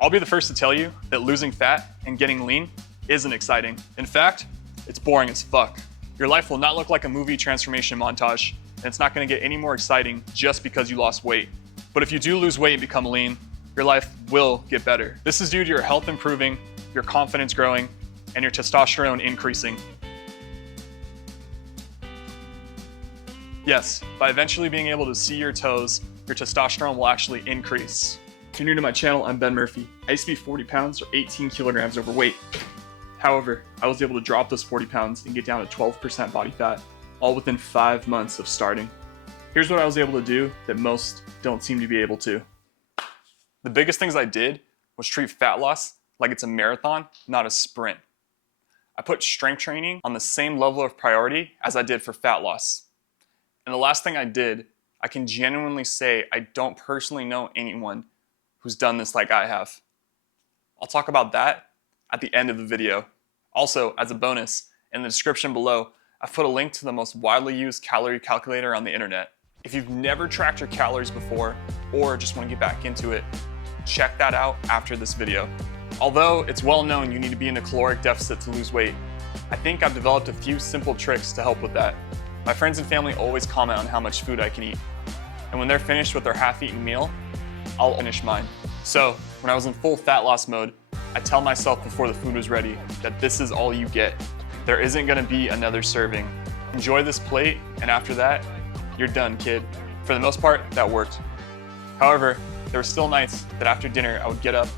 I'll be the first to tell you that losing fat and getting lean isn't exciting. In fact, it's boring as fuck. Your life will not look like a movie transformation montage, and it's not gonna get any more exciting just because you lost weight. But if you do lose weight and become lean, your life will get better. This is due to your health improving, your confidence growing, and your testosterone increasing. Yes, by eventually being able to see your toes, your testosterone will actually increase. If you're new to my channel, I'm Ben Murphy. I used to be 40 pounds or 18 kilograms overweight. However, I was able to drop those 40 pounds and get down to 12% body fat, all within 5 months of starting. Here's what I was able to do that most don't seem to be able to. The biggest things I did was treat fat loss like it's a marathon, not a sprint. I put strength training on the same level of priority as I did for fat loss. And the last thing I did, I can genuinely say I don't personally know anyone who's done this like I have. I'll talk about that at the end of the video. Also, as a bonus, in the description below, I've put a link to the most widely used calorie calculator on the internet. If you've never tracked your calories before, or just want to get back into it, check that out after this video. Although it's well known you need to be in a caloric deficit to lose weight, I think I've developed a few simple tricks to help with that. My friends and family always comment on how much food I can eat. And when they're finished with their half-eaten meal, I'll finish mine. So when I was in full fat loss mode, I tell myself before the food was ready that this is all you get. There isn't gonna be another serving. Enjoy this plate, and after that, you're done, kid. For the most part, that worked. However, there were still nights that after dinner, I would get up,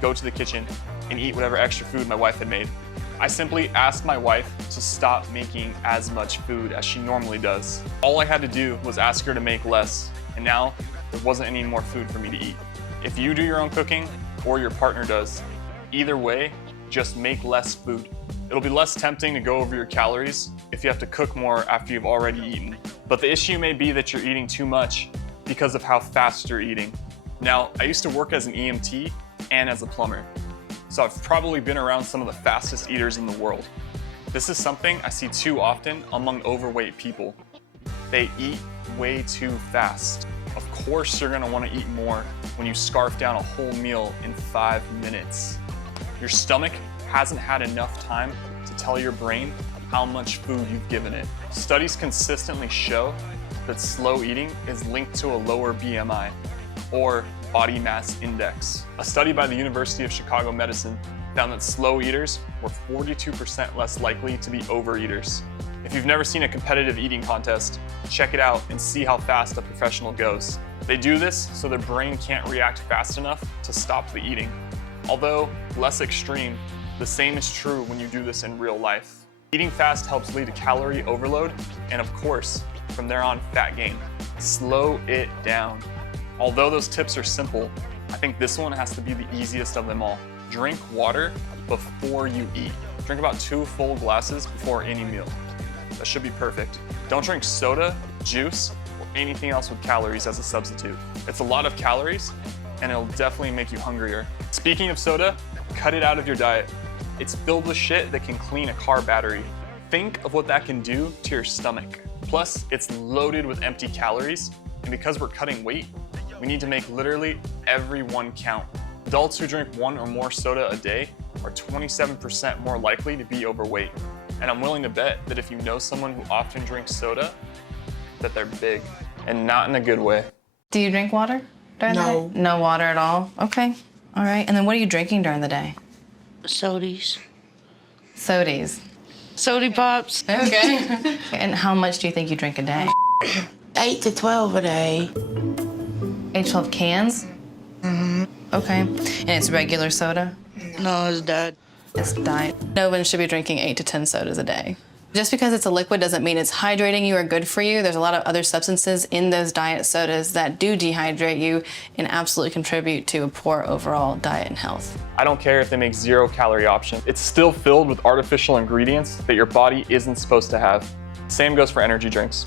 go to the kitchen, and eat whatever extra food my wife had made. I simply asked my wife to stop making as much food as she normally does. All I had to do was ask her to make less, and now there wasn't any more food for me to eat. If you do your own cooking, or your partner does, either way, just make less food. It'll be less tempting to go over your calories if you have to cook more after you've already eaten. But the issue may be that you're eating too much because of how fast you're eating. Now, I used to work as an EMT and as a plumber, so I've probably been around some of the fastest eaters in the world. This is something I see too often among overweight people. They eat way too fast. Of course you're gonna wanna eat more when you scarf down a whole meal in 5 minutes. Your stomach hasn't had enough time to tell your brain how much food you've given it. Studies consistently show that slow eating is linked to a lower BMI, or body mass index. A study by the University of Chicago Medicine found that slow eaters were 42% less likely to be overeaters. If you've never seen a competitive eating contest, check it out and see how fast a professional goes. They do this so their brain can't react fast enough to stop the eating. Although less extreme, the same is true when you do this in real life. Eating fast helps lead to calorie overload and, of course, from there on, fat gain. Slow it down. Although those tips are simple, I think this one has to be the easiest of them all. Drink water before you eat. Drink about 2 full glasses before any meal. That should be perfect. Don't drink soda, juice, or anything else with calories as a substitute. It's a lot of calories, and it'll definitely make you hungrier. Speaking of soda, cut it out of your diet. It's filled with shit that can clean a car battery. Think of what that can do to your stomach. Plus, it's loaded with empty calories, and because we're cutting weight, we need to make literally every one count. Adults who drink 1 or more soda a day are 27% more likely to be overweight. And I'm willing to bet that if you know someone who often drinks soda, that they're big, and not in a good way. Do you drink water during the day? No water at all? Okay, all right. And then what are you drinking during the day? Sodies. Sodies. Sody pops. Okay. And how much do you think you drink a day? 8 to 12 a day. 8 to 12 cans? Mm-hmm. Okay. And it's regular soda? No, it's Dad. It's diet. No one should be drinking 8 to 10 sodas a day. Just because it's a liquid doesn't mean it's hydrating you or good for you. There's a lot of other substances in those diet sodas that do dehydrate you and absolutely contribute to a poor overall diet and health. I don't care if they make 0-calorie options. It's still filled with artificial ingredients that your body isn't supposed to have. Same goes for energy drinks.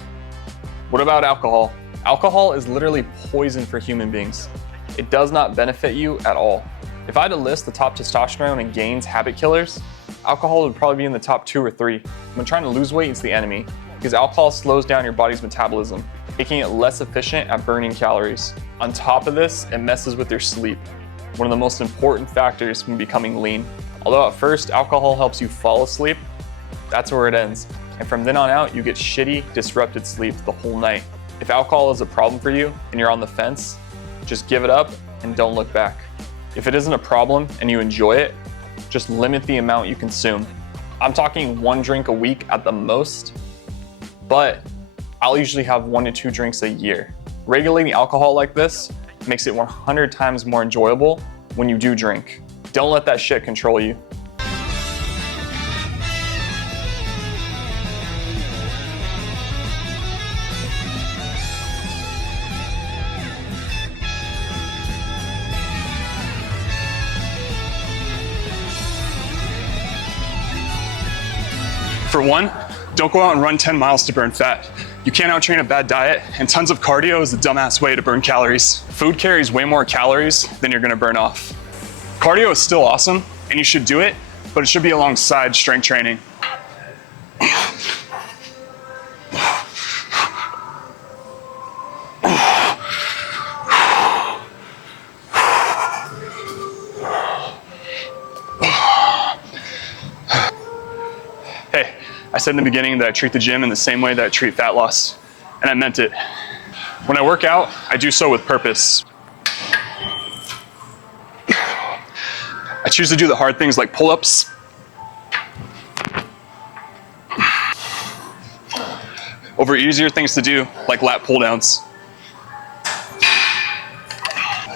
What about alcohol? Alcohol is literally poison for human beings. It does not benefit you at all. If I had to list the top testosterone and gains habit killers, alcohol would probably be in the top 2 or 3. When trying to lose weight, it's the enemy, because alcohol slows down your body's metabolism, making it less efficient at burning calories. On top of this, it messes with your sleep. one of the most important factors when becoming lean. Although at first alcohol helps you fall asleep, that's where it ends. And from then on out, you get shitty, disrupted sleep the whole night. If alcohol is a problem for you and you're on the fence, just give it up and don't look back. If it isn't a problem and you enjoy it, just limit the amount you consume. I'm talking 1 drink a week at the most, but I'll usually have 1 to 2 drinks a year. Regulating alcohol like this makes it 100 times more enjoyable when you do drink. Don't let that shit control you. For one, don't go out and run 10 miles to burn fat. You can't outtrain a bad diet, and tons of cardio is the dumbass way to burn calories. Food carries way more calories than you're gonna burn off. Cardio is still awesome, and you should do it, but it should be alongside strength training. Hey, I said in the beginning that I treat the gym in the same way that I treat fat loss, and I meant it. When I work out, I do so with purpose. I choose to do the hard things like pull-ups, over easier things to do like lat pull-downs.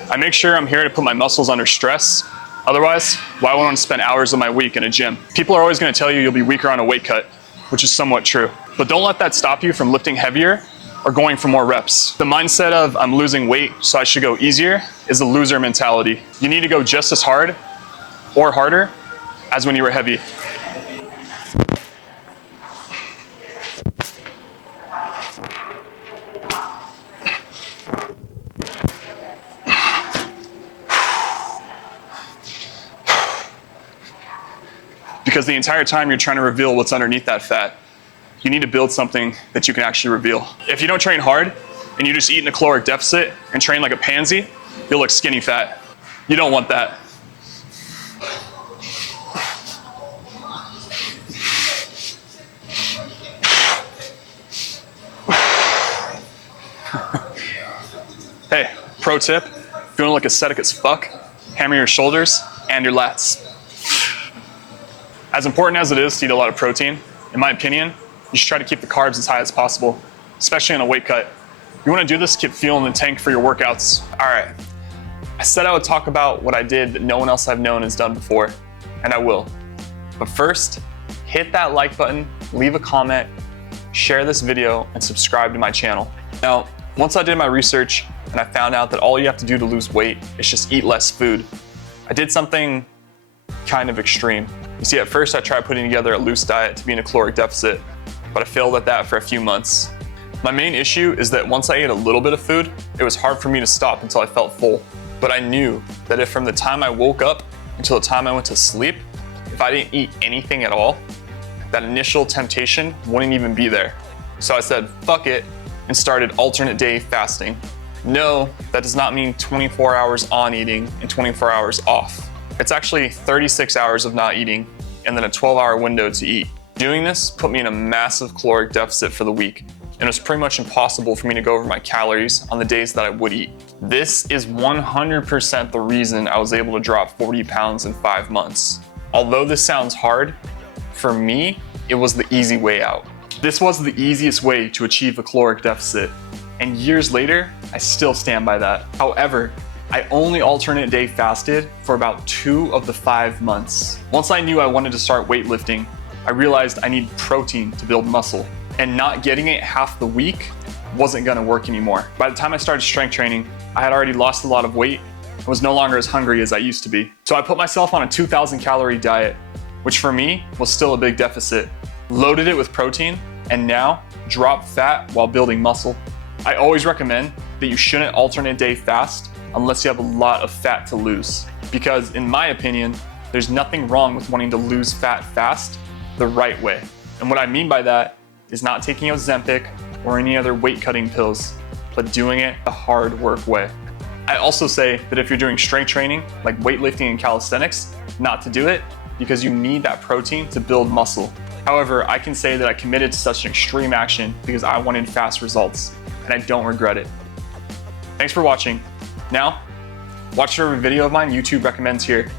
I make sure I'm here to put my muscles under stress. Otherwise, why would I want to spend hours of my week in a gym? People are always going to tell you you'll be weaker on a weight cut, which is somewhat true. But don't let that stop you from lifting heavier or going for more reps. The mindset of I'm losing weight, so I should go easier is a loser mentality. You need to go just as hard or harder as when you were heavy. Because the entire time you're trying to reveal what's underneath that fat, you need to build something that you can actually reveal. If you don't train hard and you just eat in a caloric deficit and train like a pansy, you'll look skinny fat. You don't want that. Hey, pro tip, if you wanna look aesthetic as fuck, hammer your shoulders and your lats. As important as it is to eat a lot of protein, in my opinion, you should try to keep the carbs as high as possible, especially on a weight cut. You wanna do this to keep fuel in the tank for your workouts. All right, I said I would talk about what I did that no one else I've known has done before, and I will. But first, hit that like button, leave a comment, share this video, and subscribe to my channel. Now, once I did my research and I found out that all you have to do to lose weight is just eat less food, I did something kind of extreme. You see, at first I tried putting together a loose diet to be in a caloric deficit, but I failed at that for a few months. My main issue is that once I ate a little bit of food, it was hard for me to stop until I felt full. But I knew that if from the time I woke up until the time I went to sleep, if I didn't eat anything at all, that initial temptation wouldn't even be there. So I said, fuck it, and started alternate day fasting. No, that does not mean 24 hours on eating and 24 hours off. It's actually 36 hours of not eating and then a 12-hour window to eat. Doing this put me in a massive caloric deficit for the week, and it was pretty much impossible for me to go over my calories on the days that I would eat. This is 100% the reason I was able to drop 40 pounds in 5 months. Although this sounds hard, for me, it was the easy way out. This was the easiest way to achieve a caloric deficit, and years later, I still stand by that. However, I only alternate day fasted for about 2 of the 5 months. Once I knew I wanted to start weightlifting, I realized I need protein to build muscle, and not getting it half the week wasn't gonna work anymore. By the time I started strength training, I had already lost a lot of weight and was no longer as hungry as I used to be. So I put myself on a 2,000 calorie diet, which for me was still a big deficit. Loaded it with protein, and now drop fat while building muscle. I always recommend that you shouldn't alternate day fast unless you have a lot of fat to lose. Because in my opinion, there's nothing wrong with wanting to lose fat fast the right way. And what I mean by that is not taking Ozempic or any other weight cutting pills, but doing it the hard work way. I also say that if you're doing strength training, like weightlifting and calisthenics, not to do it because you need that protein to build muscle. However, I can say that I committed to such an extreme action because I wanted fast results, and I don't regret it. Thanks for watching. Now, watch every video of mine YouTube recommends here